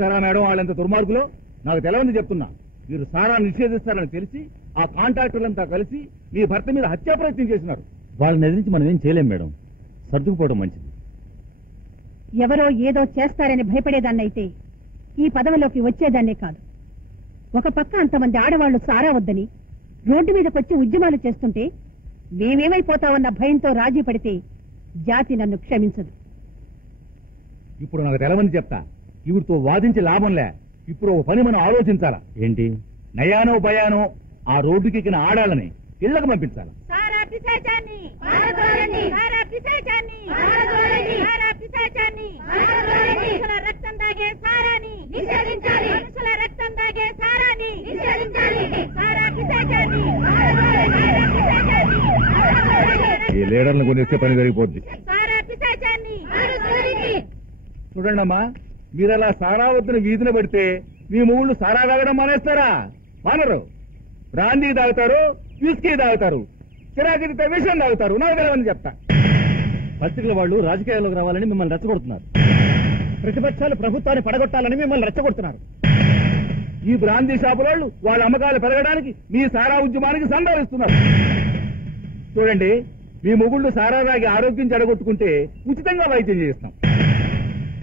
చూసారా మేడం వాళ్ళంత దుర్మార్గులో? నాకు తెలవని చెప్తున్నా. మీరు సారా నిషేధిస్తారని తెలిసి ఆ కాంట్రాక్టర్లంతా కలిసి మీ భర్త మీద హత్యా ప్రయత్నం చేసినారు. వాళ్ళని ఎదిరించి మనం ఏం చేయలేం మేడం. సర్దుకుపోవడం మంచిది. ఎవరో ఏదో చేస్తారని భయపడేదాన్నైతే ఈ పదవిలోకి వచ్చేదాన్నే కాదు. ఒక పక్క అంతమంది ఆడవాళ్లు సారా వద్దని రోడ్డు మీదకొచ్చి ఉద్యమాలు చేస్తుంటే మేమేమైపోతామన్న భయంతో రాజీ పడితే జాతి నన్ను క్షమించదు. ఇప్పుడు నాకు తెలవని చెప్తా. ఇవిడితో వాదించి లాభంలే. ఇప్పుడు ఒక పని మనం ఆలోచించాలా. ఏంటి? నయానో భయానో ఆ రోడ్డుకెక్కిన ఆడాలని ఇళ్లకు పంపించాలి. రక్తం తాగే సారాని నిషేధించాలి. రక్తం తాగే సారాని నిషేధించాలి. ఈ లీడర్లను కొనిస్తే పని జరిగిపోద్ది. చూడండి అమ్మా, మీరలా సారా వద్దని వీధిన పెడితే మీ మూళ్ళు సారా తాగడం మానేస్తారా? మానరు. బ్రాందీ తాగుతారు, విస్కీ తాగుతారు, చిరాకితే విషయం తాగుతారు. నాకు తెలవని చెప్తా. పత్రికల వాళ్ళు రాజకీయాల్లోకి రావాలని మిమ్మల్ని రెచ్చగొడుతున్నారు. ప్రతిపక్షాలు ప్రభుత్వాన్ని పడగొట్టాలని మిమ్మల్ని రెచ్చగొడుతున్నారు. ఈ బ్రాందీ షాపులోళ్ళు వాళ్ళ అమ్మకాలు పెరగడానికి మీ సారా ఉద్యమానికి సందాలిస్తున్నారు. చూడండి, మీ మొగుళ్ళు సారా తాగి ఆరోగ్యం చెడగొట్టుకుంటే ఉచితంగా వైద్యం చేస్తాం.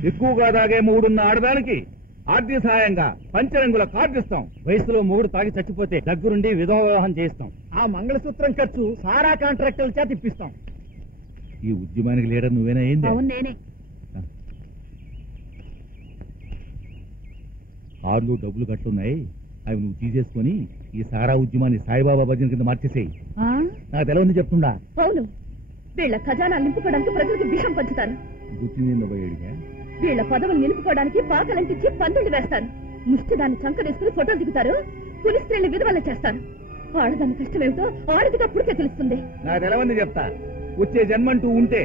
ఎక్కువగా తాగే మొగుడున్న ఆడదానికి ఆర్థిక సహాయంగా పంచరంగుల కార్డు ఇస్తాం. వయసులో మొగుడు తాగి చచ్చిపోతే దగ్గరుండి విధవ వివాహం చేయిస్తాం. ఆ మంగళసూత్రం ఖర్చు సారా కాంట్రాక్టర్ల చేత ఇప్పిస్తాం. ఈ ఉద్యమానికి లీడర్ నువ్వేనా? ఏంది? అవును, నేనే. కార్లు డబ్బులు కట్టున్నాయి, అవి నువ్వు తీసేసుకుని ఈ సారా ఉద్యమాన్ని సాయిబాబా భజన కింద మార్చేసేయి. నాకు తెలవని చెప్తుండా? అవును, వీళ్ల ఖజానా నింపుకోవడానికి ప్రజలకు విషం పంచుతారు. గుర్తిందిగా వీళ్ల పదవులు నిలుపుకోవడానికి పాకలంటించి పందులు వేస్తారు. ముష్టిదాన్ని చంకనేసుకుని ఫోటోలు దిగుతారు. పులి స్త్రీలు విధవల చేస్తారు. ఆడదాని కష్టమేమిటో ఆడదిగా పుడితే తెలుస్తుంది. నాకు తెలవని చెప్తా. వచ్చే జన్మంటూ ఉంటే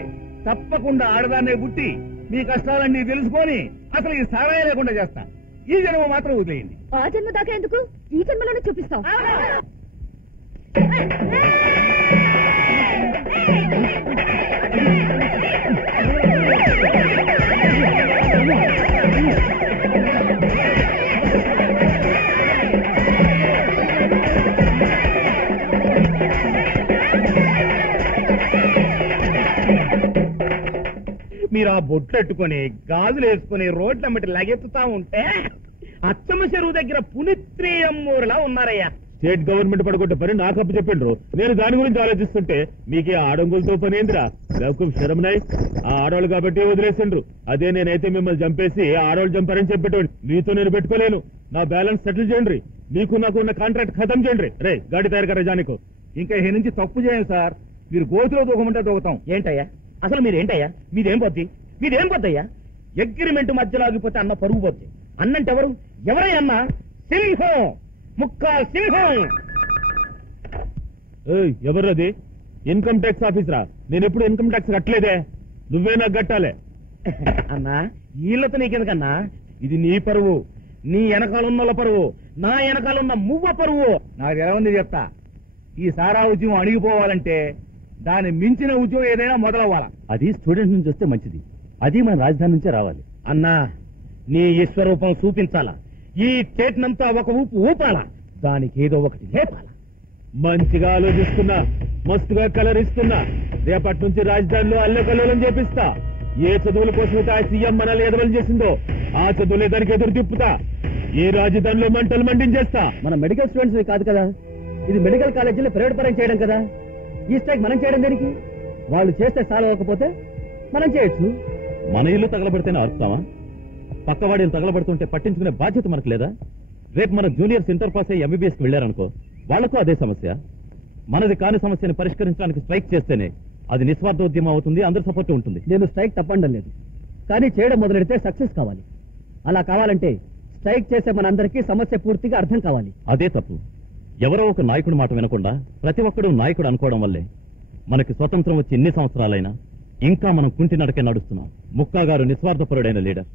తప్పకుండా ఆడదాన్నే పుట్టి మీ కష్టాలన్నీ తెలుసుకొని అసలు ఈ సారాయి లేకుండా చేస్తా. ఈ జన్మ మాత్రం వదిలేయండి. ఆ జన్మ దాకా ఎందుకు? ఈ జన్మలోనే చూపిస్తాం. మీరు ఆ బొట్టెట్టుకుని గాజులు వేసుకుని రోడ్లమ్మటి లగెత్తుతా ఉంటే అచ్చమ్మ చెరువు దగ్గర పునిత్రియమ్మూరులా ఉన్నారయ్యా. స్టేట్ గవర్నమెంట్ పడగొట్టే పని నాకు అప్పు చెప్పిండ్రు. నేను దాని గురించి ఆలోచిస్తుంటే మీకే ఆడంగులతో పని ఏందిరా? శరమనాయ్, ఆ ఆడవాళ్ళు కాబట్టి వదిలేసిండ్రు. అదే నేనైతే మిమ్మల్ని చంపేసి ఆడవాళ్ళు చంపారని చెప్పేటోండి. మీతో నేను పెట్టుకోలేను. నా బ్యాలెన్స్ సెటిల్ చేయండి. మీకు నాకు ఉన్న కాంట్రాక్ట్ ఖతం చేయండి. రే గాడి తయారు కదా జానికో. ఇంకా ఈ నుంచి తప్పు చేయండి సార్. మీరు గోతులో దూకమంటే దూకుతాం. ఏంటయ్యా అసలు మీరేంటయ్యా? మీదేం పోద్దయ్యా? అగ్రిమెంట్ మధ్యలో ఆగిపోతే అన్న పరుగు పోద్ది. అన్నంటే ఎవరయ్యా అన్న? సింహం, ముక్కా సింహం. ఎవరది? ఇన్కమ్ ట్యాక్స్ ఆఫీసరా? నేను ఎప్పుడు ఇన్కమ్ ట్యాక్స్ కట్టలేదే. నువ్వే నాకు కట్టాలే. అన్నా వీళ్ళతో నీకెందుకన్నా? ఇది నీ పరువు, నీ వెనకాలన్న పరువు, నా వెనకాలన్న మువ్వ పరువు. నాకు తెలవంది చెప్తా. ఈ సారా ఉద్యమం అణిగిపోవాలంటే దాన్ని మించిన ఉద్యోగం ఏదైనా మొదలవ్వాలా. అది స్టూడెంట్ నుంచి వస్తే మంచిది. అది మన రాజధాని నుంచే రావాలి. అన్నా నీ ఈశ్వరూపం చూపించాలా? ఈ స్టేట్నంతా ఒక ఊపు ఊపాలా? దానికి ఏదో ఒకటి లేపాలా? మంచిగా ఆలోచిస్తున్నా, మస్తుగా కలరిస్తున్నా. రేపటి నుంచి రాజధానిలో అల్లకల్లోలం చేపిస్తా. ఏ చదువుల కోసమైతే ఆ సీఎం మనల్ని ఎదవలు చేసిందో ఆ చదువులే దానికి ఎదురు తిప్పుతా. ఈ రాజధానిలో మంటలు మండించేస్తా. మన మెడికల్ స్టూడెంట్స్ కాదు కదా, ఇది మెడికల్ కాలేజీలో ప్రైవేట్ పరం చేయడం కదా. ఈ స్ట్రైక్ మనం చేయడం దేనికి? వాళ్ళు చేస్తే సాల్వ్ అవ్వకపోతే మనం చేయొచ్చు. మన ఇల్లు తగలబడితేనే అరుస్తామా? పక్కవాడి ఇల్లు తగలబడుతుంటే పట్టించుకునే బాధ్యత మనకు లేదా? రేపు మన జూనియర్స్ ఇంటర్ పాస్ అయ్యి ఎంబీబీఎస్ కి వెళ్లారనుకో, వాళ్లకు అదే సమస్య. మనది కాని సమస్యను పరిష్కరించడానికి స్ట్రైక్ చేస్తేనే అది నిస్వార్థ ఉద్యమం అవుతుంది, అందరి సపోర్ట్ ఉంటుంది. నేను స్ట్రైక్ తప్పండం లేదు, కానీ చేయడం మొదలెడితే సక్సెస్ కావాలి. అలా కావాలంటే స్ట్రైక్ చేసే మనందరికీ సమస్య పూర్తిగా అర్థం కావాలి. అదే తప్పు. ఎవరో ఒక నాయకుడి మాట వినకుండా ప్రతి ఒక్కడు నాయకుడు అనుకోవడం వల్లే మనకి స్వతంత్రం వచ్చి ఎన్ని సంవత్సరాలైనా ఇంకా మనం కుంటి నడకే నడుస్తున్నాం. ముక్కా గారు నిస్వార్థపరుడైన లీడర్.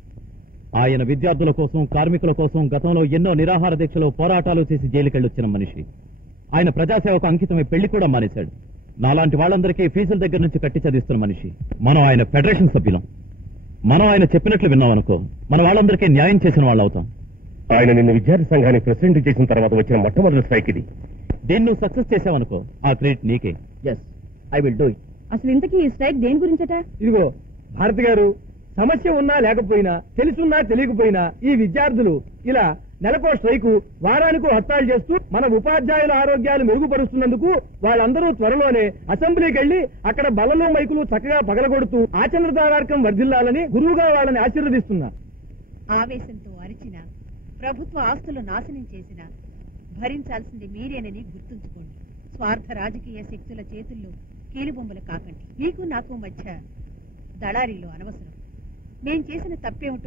ఆయన విద్యార్థుల కోసం, కార్మికుల కోసం గతంలో ఎన్నో నిరాహార దీక్షలు, పోరాటాలు చేసి జైలుకెళ్ళొచ్చిన మనిషి. ఆయన ప్రజాసేవకు అంకితమై పెళ్లి కూడా మానేశాడు. నాలాంటి వాళ్ళందరికీ ఫీజుల దగ్గర నుంచి కట్టి చదివిస్తున్న మనిషి. మనం ఆయన ఫెడరేషన్ సభ్యులం. మనం ఆయన చెప్పినట్లు విన్నామనుకో మన వాళ్ళందరికీ న్యాయం చేసిన వాళ్ళు అవుతాం. ఆయన నిన్న విద్యార్థి సంఘాన్ని ప్రెసిడెంట్ చేసిన తర్వాత వచ్చిన మొట్టమొదటి స్ట్రైక్ ఇది. దీన్ని నువ్వు సక్సెస్ చేసావనుకో ఆ క్రెడిట్ నీకే. Yes, I will do it. అసలు ఇంతకీ ఈ స్ట్రైక్ దేని గురించట? ఇదిగో భారతి గారు, సమస్య ఉన్నా లేకపోయినా, తెలుసున్నా తెలియకపోయినా ఈ విద్యార్థులు ఇలా నెలకో స్ట్రైకు, వారానికో హత్యాలు చేస్తూ మన ఉపాధ్యాయుల ఆరోగ్యాలు మెరుగుపరుస్తున్నందుకు వాళ్ళందరూ త్వరలోనే అసెంబ్లీకి వెళ్లి అక్కడ బల్లలు మైకులు చక్కగా పగలగొడుతూ ఆచరణదారార్కం వర్ధిల్లాలని గురువుగా వాళ్ళని ఆశీర్వదిస్తున్నా. ఆవేశంతో అరిచిన, ప్రభుత్వ ఆస్తులు నాశనం చేసిన భరించాల్సింది మీరేనని గుర్తుంచుకోండి. స్వార్థ రాజకీయ శక్తుల చేతుల్లో కీలుబొమ్మలు కాకండి. మీకు నాకు మధ్య దళారీలు అనవసరం. మేం చేసిన తప్పేమిటో